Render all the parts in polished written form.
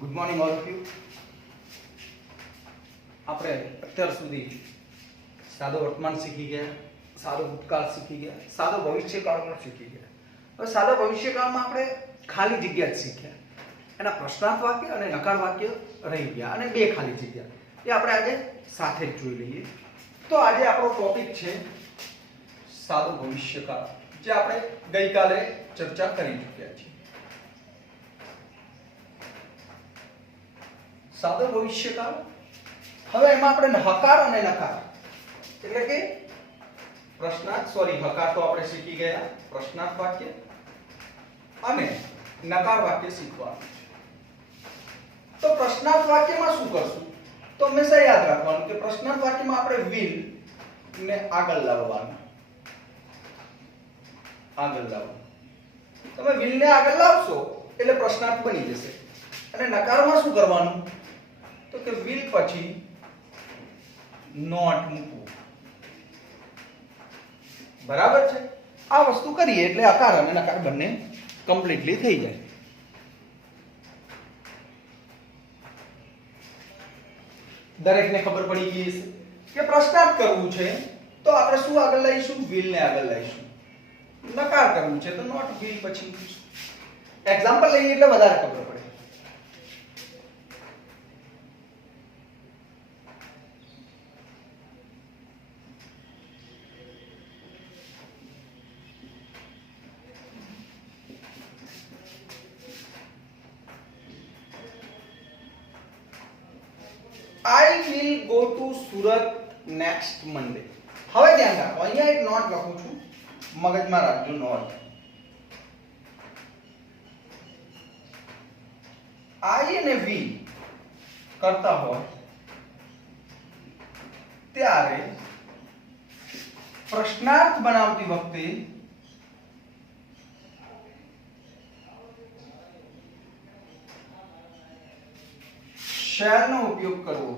Good morning all of you. આપણે અત્યાર સુધી સાદો વર્તમાન શીખી ગયા, સાદો ભૂતકાળ શીખી ગયા, સાદો ભવિષ્યકાળ પણ શીખી ગયા. હવે સાદા ભવિષ્યકાળમાં આપણે ખાલી જગ્યા જ શીખ્યા. એના પ્રશ્નાર્થ વાક્ય અને નકાર વાક્ય રહી ગયા અને બે ખાલી જગ્યા એ આપણે આજે સાથે જ જોઈ લઈએ. તો આજે આપણો ટોપિક છે સાદો ભવિષ્યકાળ, જે આપણે ગઈકાલે ચર્ચા કરી ચૂક્યા છીએ. સાદો ભવિષ્યકાળ, હવે એમાં આપણે હકાર અને નકાર એટલે કે પ્રશ્નાર્થ હકાર તો આપણે શીખી ગયા, પ્રશ્નાર્થ વાક્ય અને નકાર વાક્ય શીખવાનું છે. તો પ્રશ્નાર્થ વાક્યમાં શું કરશું? તો હંમેશા યાદ રાખવાનું કે પ્રશ્નાર્થ વાક્યમાં આપણે will ને આગળ લાવવાનું. તમે will ને આગળ લાવશો એટલે પ્રશ્નાર્થ બની જશે. અને નકારમાં શું કરવાનું? તો કે will પછી not મૂકવું. બરાબર છે? આ વસ્તુ કરીએ એટલે આકાર અને નકાર બંને કમ્પ્લીટલી થઈ જાય. દરેકને ખબર પડી ગઈ છે કે પ્રશ્નાર્થ કરવું છે તો આપણે શું આગળ લઈશું? will ને આગળ લઈશું. નકાર કરવું છે તો not will પછી એક્ઝામ્પલ લઈએ એટલે વધારે ખબર પડે. I will go to Surat next Monday. હવે ધ્યાન રાખો, અહીંયા એક નોટ લખું છું, મગજમાં રાખજો નોટ. I અને we કરતા હોય ત્યારે પ્રશ્નાર્થ બનાવતી વખતે શેર નો ઉપયોગ કરવો.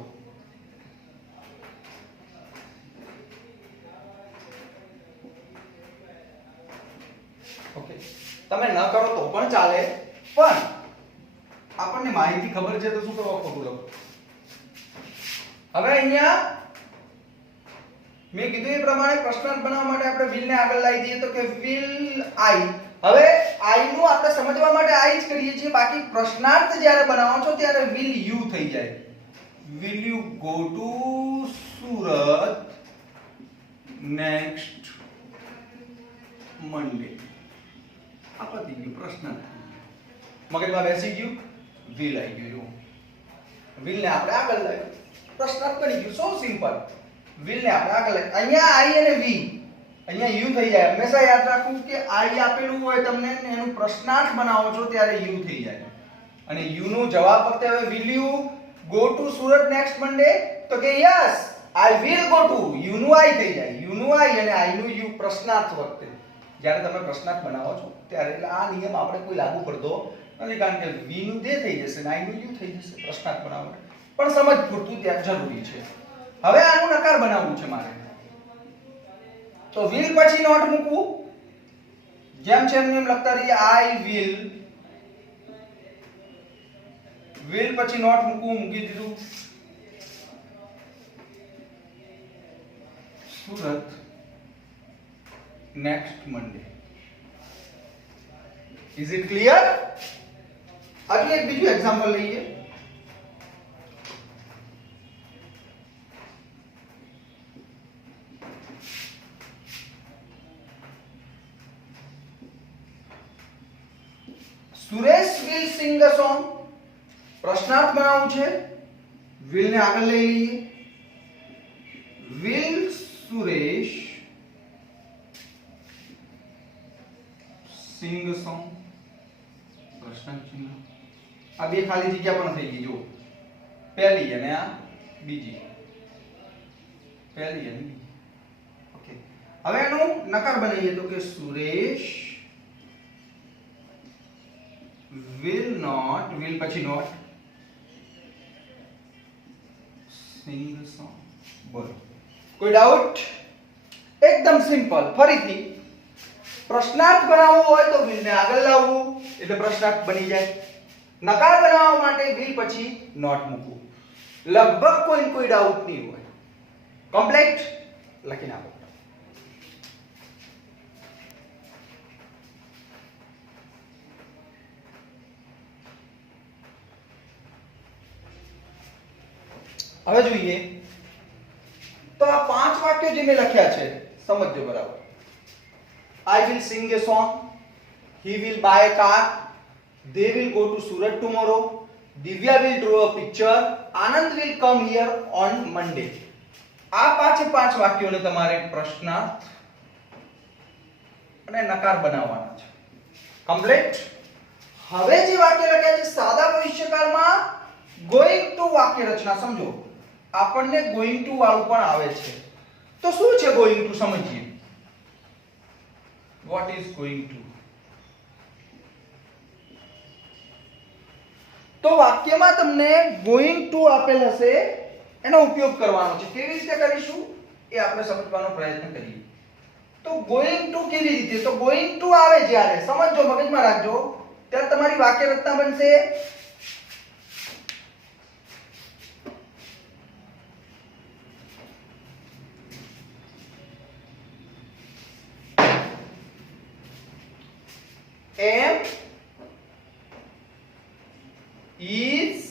ઓકે, તમે ન કરો તો પણ ચાલે, પણ આપણને માહિતી ખબર છે તો શું કરવા ખોટું લખો. હવે અહીંયા મેં કીધું એ પ્રમાણે પ્રશ્નાર્થ બનાવવા માટે આપણે will ને આગળ લાવી દઈએ તો કે will I. હવે I નું આપણે સમજવા માટે I જ કરીએ છીએ, બાકી પ્રશ્નાર્થ જ્યારે બનાવો છો ત્યારે will you થઈ જાય. Will you go to Surat next Monday? આ પતી ગયું પ્રશ્નાર્થ. મગજમાં બેસી ગયું, will આવી ગયું. will ને આપણે આગળ લાવ્યું, પ્રશ્નાર્થ બની ગયું. સો સિમ્પલ. will ને આપણે આગળ લાવ્યું. અહીંયા I અને we, અહીંયા યુ થઈ જાય. હંમેશા યાદ રાખવું કે I આપેલું હોય તમને ને એનું પ્રશ્નાર્થ બનાવો છો ત્યારે યુ થઈ જાય. અને યુ નો જવાબ વખતે હવે will you go to Surat next Monday? તો કે yes I will go to. You નું I થઈ જાય. યુ નું I અને I નું યુ પ્રશ્નાર્થ વખતે જ્યારે તમે પ્રશ્નાર્થ બનાવો છો ત્યારે. એટલે આ નિયમ આપણે કોઈ લાગુ પડતો નથી, કારણ કે v નું તે થઈ જશે ને I નું યુ થઈ જશે પ્રશ્નાર્થ બનાવવા માટે. પણ સમજ પૂરતું ત્યાં જરૂરી છે. હવે આનું નકાર બનાવવું છે મારે, તો will પછી not મૂકવું. જેમ છે એમ લખતા રહીએ. I will પછી not મૂકવું, મૂકી દીધું. Surat next Monday. Is it clear? હજી એક બીજું એક્ઝામ્પલ લઈએ. Suresh will sing a song. પ્રશ્નાર્થ બનાવવું છે, will ને આગળ લઈ લઈએ. will Suresh sing a song? પ્રશ્નાર્થ ચિહ્ન. આ બે ખાલી જગ્યા પણ થઈ ગઈ. જો પહેલી અને આ બીજી, પહેલી અને બીજી. ઓકે, હવે એનું નકાર બનાવીએ તો કે સુરેશ will પછી not sing a song. બોલો, કોઈ ડાઉટ? એકદમ સિમ્પલ. ફરીથી પ્રશ્નાર્થ બનાવવો હોય તો will ને આગળ લાવવું એટલે પ્રશ્નાર્થ બની જાય. નકાર બનાવવા માટે will પછી not મૂકવું. લગભગ કોઈ ડાઉટ નહીં હોય. કમ્પ્લીટ લખી નાખો. હવે જોઈએ તો આ 5 વાક્યો જે મેં લખ્યા છે સમજજો બરાબર. I will sing a song, he will buy a car, they will go to Surat tomorrow, Divya will draw a picture, Anand will come here on Monday. આ 5 વાક્યોને તમારે પ્રશ્નાર્થ અને નકાર બનાવવાના છે. કમ્પ્લીટ. હવે જે વાક્ય લખ્યા છે સાદા ભવિષ્યકાળમાં going to વાક્ય રચના સમજો. આપણને going to વાળું પણ આવે છે. તો શું છે going to સમજીએ. What is going to? તો વાક્યમાં તમને going to આપેલ હશે એનો ઉપયોગ કરવાનો છે. કેવી રીતે કરીશું એ આપણે સમજવાનો પ્રયત્ન કરીએ. તો going to કેવી રીતે? તો going to આવે જ્યારે સમજો, મગજમાં રાખજો, ત્યારે તમારી વાક્ય રચના બનશે am, is,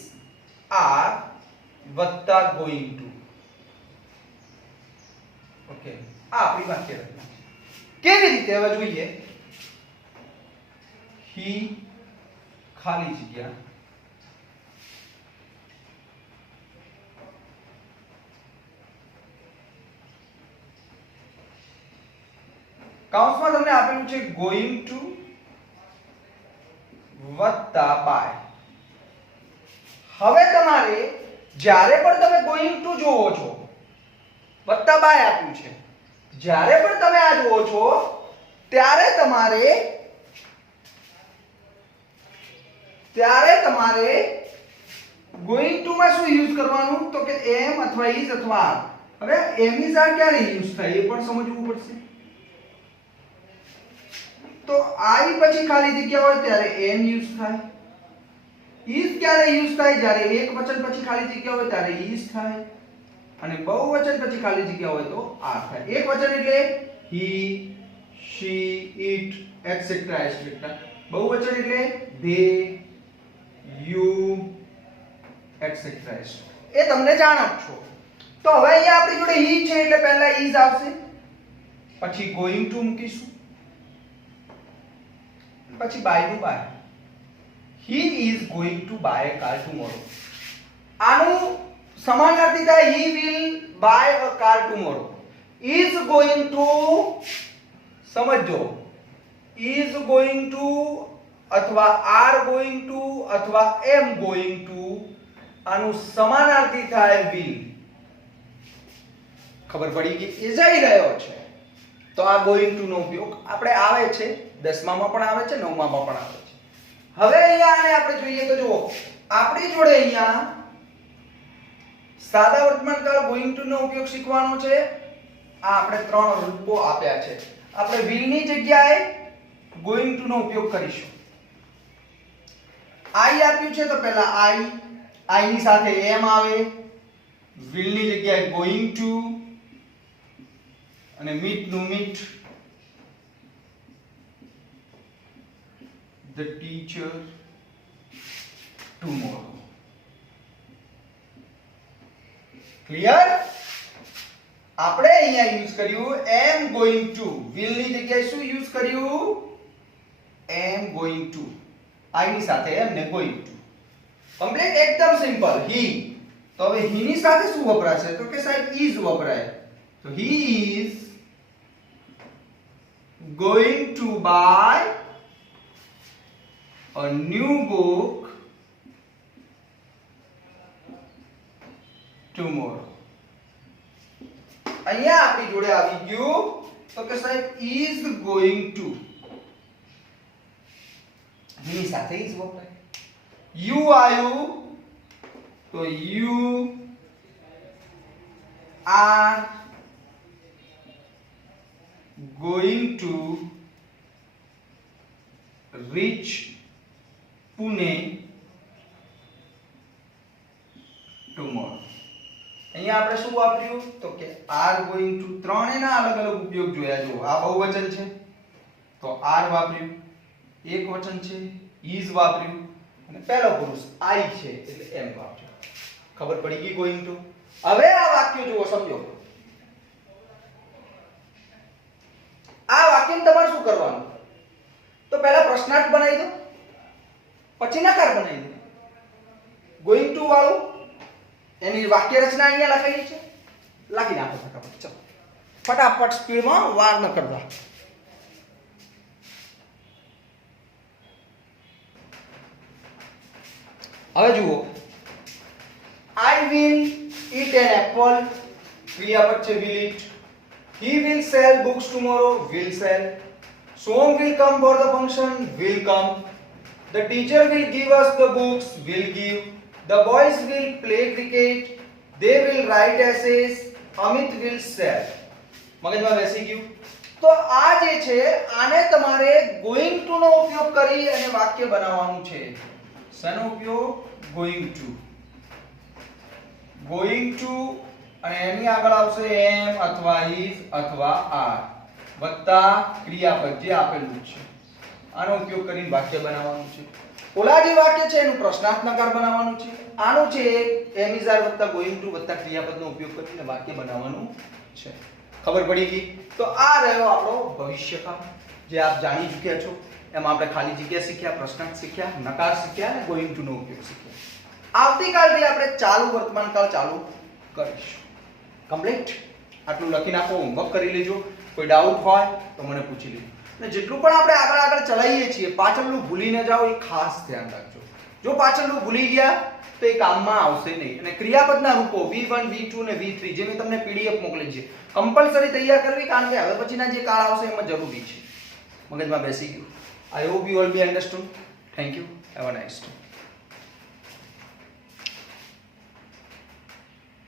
are વત્તા going to. ઓકે, આ આપણી વાક્ય રચના છે. કેવી રીતે હવે જોઈએ. he ખાલી જગ્યા કૌંસમાં તમને આપેલું છે going to વત્તા બાય. હવે તમારે જ્યારે પણ તમે going to જોવો છો, વત્તા બાય આપ્યું છે, જ્યારે પણ તમે આ જોવો છો ત્યારે તમારે going to માં શું યુઝ કરવાનું? તો કે am અથવા is અથવા are. હવે am is are ક્યારે યુઝ થાય એ પણ સમજવું પડશે. તો I પછી ખાલી જગ્યા હોય ત્યારે am યુઝ થાય. is ક્યારે યુઝ થાય? જ્યારે એક વચન પછી ખાલી જગ્યા હોય ત્યારે is થાય. અને બહુવચન પછી ખાલી જગ્યા હોય તો are થાય. એક વચન એટલે he, she, it, etc. બહુવચન એટલે they, you, etc. એ તમને જાણો જ છો. તો હવે અહીંયા આપણી જોડે he છે એટલે પહેલા is આવશે, પછી going to મૂકીશું, પછી buy નું buy. He is going to buy a car tomorrow. આનું સમાનાર્થી થાય he will buy a car tomorrow. is going to સમજો, is going to અથવા are going to અથવા am going to આનું સમાનાર્થી થાય will. ખબર પડી ગઈ? એ જઈ રહ્યો છે. તો આ going to નો ઉપયોગ આપણે આવે છે 10માં પણ આવે છે, 9માં પણ આવે છે. હવે અહીંયા આને આપણે જોઈએ તો જુઓ આપણી જોડે અહીંયા સાદા વર્તમાનકાળ going to નો ઉપયોગ શીખવાનો છે. આ આપણે 3 રૂપો આપ્યા છે. આપણે will ની જગ્યાએ going to નો ઉપયોગ કરીશું. I આપ્યું છે તો પહેલા I ની સાથે am આવે, will ની જગ્યાએ going to અને meet નું meet, the teacher tomorrow. Clear? આપણે અહીંયા યુઝ કર્યું am going to. will ની જગ્યાએ શું યુઝ કર્યું? am going to. I ની સાથે am ને going to. કમ્પ્લીટ, એકદમ સિમ્પલ. he તો હવે he ની સાથે શું વપરાશે? તો કે સાહેબ is વપરાય. તો he is going to buy a new book tomorrow. અહીંયા આપણી જોડે આવી ગયું તો કે સાહેબ is going to. ની સાથે is વપરાય. you આવ્યું તો you are going to reach Pune અહીંયા આપણે શું વાપર્યું તો કે આર ગોઈંગ ટુ, ત્રણેયના અલગ અલગ ઉપયોગ જોયા. જો આ બહુવચન છે તો આર વાપર્યું, એકવચન છે ઇઝ વાપર્યું, અને પહેલો પુરુષ આઈ છે એટલે એમ વાપર્યું. ખબર પડી ગઈ ગોઈંગ ટુ? હવે આ વાક્ય જુઓ, સમજો. આ વાક્યને તમારે શું કરવાનું? તો પહેલા પ્રશ્નાર્થ બનાવી દો, પછી નકાર બનાવી દો. ગોઈંગ ટુ વાળું એની વાક્ય રચના અહીંયા લખેલી છે, લખી નાખો ફટાફટ. ચલો ફટાફટ સ્પીડમાં, વાર ન કરતા. હવે જુઓ, I will eat an apple, ક્રિયાપદ છે will eat. He will sell books tomorrow, will sell. Som will come for the function, will come. The teacher will give us the books, will give. The boys will play cricket, they will write essays, Amit will sell. મગજમાં બેસી ગયું? તો આ જે છે આને તમારે going to નો ઉપયોગ કરી અને વાક્ય બનાવવાનું છે. શેનો ઉપયોગ? going to. going to અને એની આગળ આવશે am અથવા is અથવા are વત્તા ક્રિયાપદ જે આપેલું છે. આનો ઉપયોગ કરીને વાક્ય બનાવવાનું છે. ઓલા જે વાક્ય છે એનું પ્રશ્નાર્થનકાર બનાવવાનું છે. આનું છે am is are વત્તા going to વત્તા ક્રિયાપદનો ઉપયોગ કરીને વાક્ય બનાવવાનું છે. ખબર પડી ગઈ? તો આ રહ્યો આપણો ભવિષ્યકાળ જે આપ જાણી ચૂક્યા છો. એમાં આપણે ખાલી જગ્યા શીખ્યા, પ્રશ્નાર્થ શીખ્યા, નકાર શીખ્યા અને going to નો ઉપયોગ શીખ્યા. આવતીકાલથી આપણે ચાલુ વર્તમાનકાળ ચાલુ કરીશું. કમ્પ્લીટ? આટલું લખી નાખો, હોમવર્ક કરી લેજો. કોઈ ડાઉટ હોય તો મને પૂછી લેજો. અને જેટલું પણ આપણે આગળ ચલાવીએ છીએ પાછળનું ભૂલી ન જાઓ એ ખાસ ધ્યાન રાખજો. જો પાછળનું ભૂલી ગયા તો એ કામમાં આવશે નહીં. અને ક્રિયાપદના રૂપો V1 V2 અને V3 જે મેં તમને PDF મોકલી છે કમ્પલસરી તૈયાર કરવી, કારણ કે હવે પછીના જે કાળ આવશે એમાં જરૂરી છે. મગજમાં બેસી ગયું? I hope you all be understood. Thank you. Have a nice day.